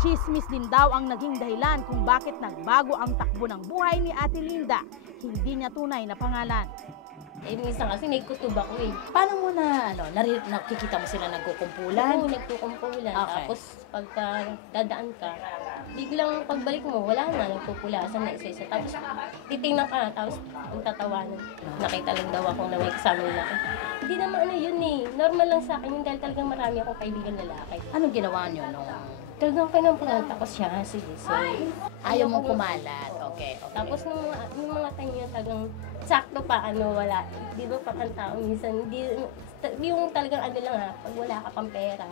Tsismis din daw ang naging dahilan kung bakit nagbago ang takbo ng buhay ni Ate Linda. Hindi niya tunay na pangalan. Eh, minsan kasi may kutub ako eh. Paano mo nakikita mo sila nagkukumpulan? Oo, nagkukumpulan. Okay. Tapos pagka dadaan ka, biglang pagbalik mo, wala na, nagpupulasan na isa-isa. Tapos titingnan ka, tapos magtatawanan. Nakita lang daw ako na may kasama nila. Hindi naman ano yun eh. Normal lang sa akin yun dahil talagang marami akong kaibigan lalaki. Anong ginawa niyo nung Talagang kinampalan, tapos siya, sige. So, ayaw mong kumalat? Okay. tapos yung mga tayo talagang sakto pa, wala. Di ba pag ang tao minsan, yung talagang lang pag wala ka pang pera.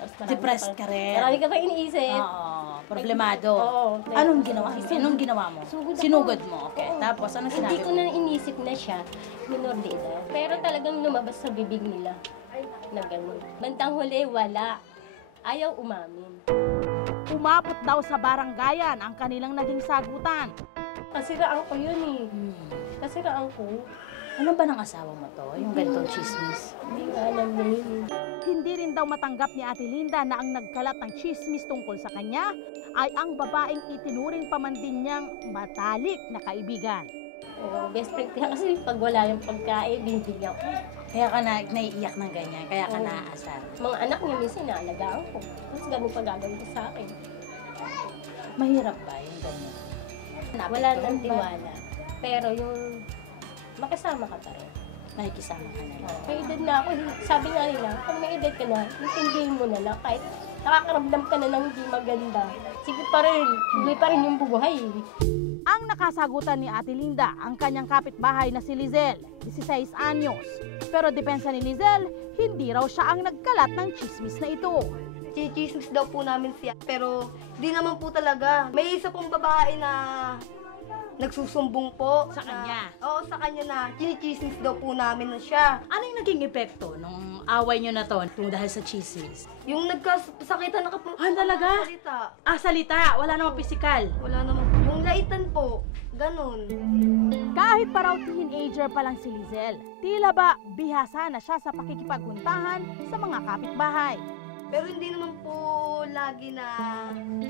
Tapos Depressed ka rin? Marami ka pa iniisip. Oo, problemado. Oo. Anong ginawa mo? Sinugod mo, okay. Oo. Tapos, anong sinabi Hindi ko na inisip na siya, minor de edad. Pero talagang lumabas sa bibig nila na gano'n. Bandang huli, wala. Ayaw umamin. Umabot daw sa baranggayan ang kanilang naging sagutan. Kasiraan ko yun eh. Kasiraan ko. Ano ba ng asawa mo to? Yung ganitong chismis? Hindi nga alam na yun. Hindi rin daw matanggap ni Ate Linda na ang nagkalat ng tsismis tungkol sa kanya ay ang babaeng itinuring pamandin niyang matalik na kaibigan. Oo, best friend kaya kasi pag wala yung pagkain, binibigyan ko. Kaya ka naiiyak ng ganyan, kaya ka naaasar. Mga anak niya minsan naalagaan ko. Tapos ganun pa gagawin ko sa akin. Mahirap ba yung ganyan? Wala nang tiwala. Pero yung makasama ka pa rin. Nakikisama ka na lang. May edad na ako. Sabi nga nila, pag may edad ka na, intindihin mo na lang. Kahit nakakaramdam ka na ng hindi maganda. Sige pa rin. Tuloy pa rin yung buhay. Ang nakasagutan ni Ate Linda ang kanyang kapitbahay na si Lizelle, 16 anyos. Pero depensa ni Lizelle, hindi raw siya ang nagkalat ng tsismis na ito. Chichismis daw po namin siya, pero di naman po talaga. May isa pong babae na nagsusumbong po. Sa kanya? Oo, sa kanya na chinichismis daw po namin na siya. Ano yung naging epekto nung away nyo na to dahil sa chismis? Yung nagkasakitan na po. Talaga? Salita. Salita. Wala namang pisikal. Wala naman. Yung laitan po, ganun. Kahit pa raw teenager pa lang si Lizelle, tila ba bihasa na siya sa pakikipaguntahan sa mga kapitbahay. Pero hindi naman po lagi na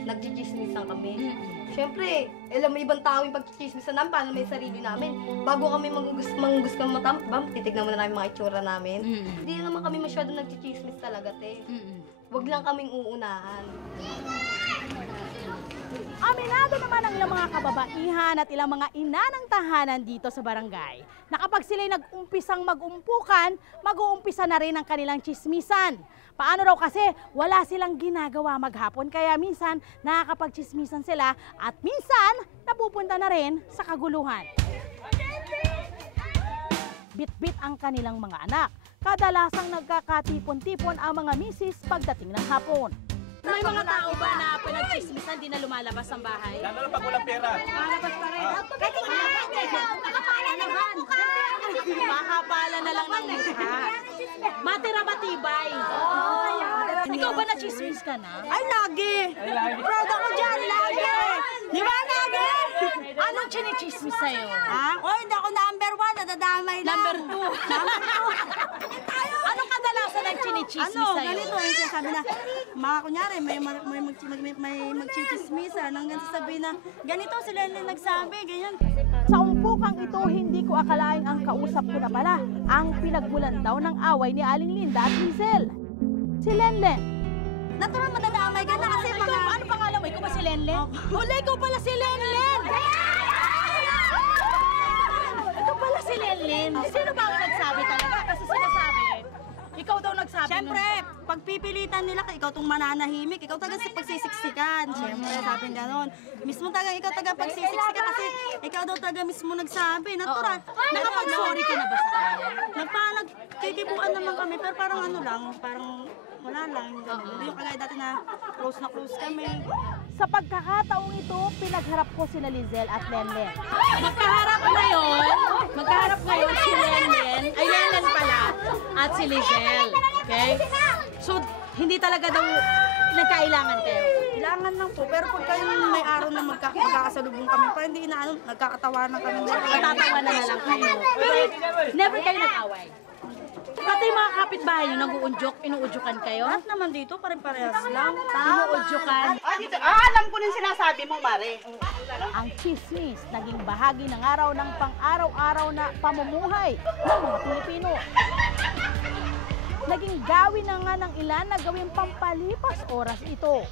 nagchichismisan kami. Siyempre, alam mo ibang tao yung pagchichismisan namin, paano may sarili namin. Bago kami manggugus kang matambam, titignan mo na namin mga itsura namin. Hindi naman kami masyado nagchichismis talaga, te. Huwag lang kaming uunahan. Aminado naman ang ilang mga kababaihan at ilang mga ina ng tahanan dito sa barangay na kapag sila'y nag-umpisang mag-umpukan, mag-uumpisa na rin ang kanilang tsismisan. Paano raw kasi wala silang ginagawa maghapon kaya minsan nakakapag-tsismisan sila at minsan napupunta na rin sa kaguluhan. Bit-bit ang kanilang mga anak. Kadalasang nagkakatipon-tipon ang mga misis pagdating ng hapon. May mga tao ba na pinag-chismisan di na lumalabas ang bahay? Lalo na pag walang pera. Lumalabas pa rin. Nakapala naman. Makapala na lang ng mukha. Matira matibay. Ikaw ba na-chismis ka na? Ay, lagi! Proud ako dyan, lagi! Di ba, lagi? Anong chinichismis sa'yo? Ha? O, hindi ako number 1, nadadamay lang. Number 2. Anong kadalasan ng chinichismis sa'yo? Ganito, yung sinasabi na, mga kunyari, may magchichismisan, hanggang sasabihin na, ganito sila yung nagsabi, ganyan. Sa umpukang ito, hindi ko akalaing ang kausap ko na pala ang pinagmulan daw ng away ni Aling Linda at Lizelle. Si Lenlen. Natural madadamay ka na kasi mga... Ano pangalan mo? Ikaw ba si Lenlen? Wala, ikaw pala si Lenlen! Ikaw pala si Lenlen. Sino ba ang nagsabi talaga? Kasi sinasabi, ikaw daw nagsabi. Siyempre, pagpipilitan nila, ikaw tong mananahimik, ikaw taga pagsisiksikan. Siyempre, sabi gano'n. Mismo taga, ikaw taga pagsisiksikan kasi ikaw daw taga mismo nagsabi. Natural. Nakapag-sorry ka na ba sa kanya? Nagkikibuan naman kami, pero parang ano lang, parang wala lang. Hindi yung kagaya dati na close kami. Sa pagkakataong ito, pinagharap ko sina Lizelle at Lenlen. Magkaharap ngayon si Lenlen, ay Lenlen pala, at si Lizelle. Okay? So, hindi talaga daw nagkailangan kayo. Kailangan lang po, pero pag kayo may araw na magkakasalubong kami, pa hindi nagkakatawanan kami. Natatawa na lang kayo. Pero never kayo nag-away. Pati yung mga kapitbahay nyo, nag-uudyok, inuudyokan kayo? Lahat naman dito, parehas lang. Inuudyokan. Alam ko nang sinasabi mo, Mare. Ang chismis naging bahagi ng araw ng pang-araw-araw na pamumuhay ng mga Pilipino. Naging gawin na nga ng ilan na gawing pampalipas oras ito.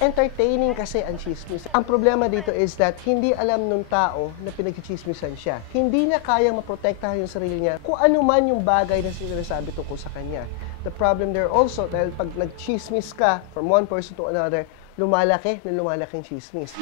Entertaining kasi ang chismis. Ang problema dito is that hindi alam nung tao na pinagchichismisan siya. Hindi niya kayang maprotektahan yung sarili niya kung ano man yung bagay na sinasabi tungkol sa kanya. The problem there also, dahil pag nagchismis ka from one person to another, lumalaki ang chismis.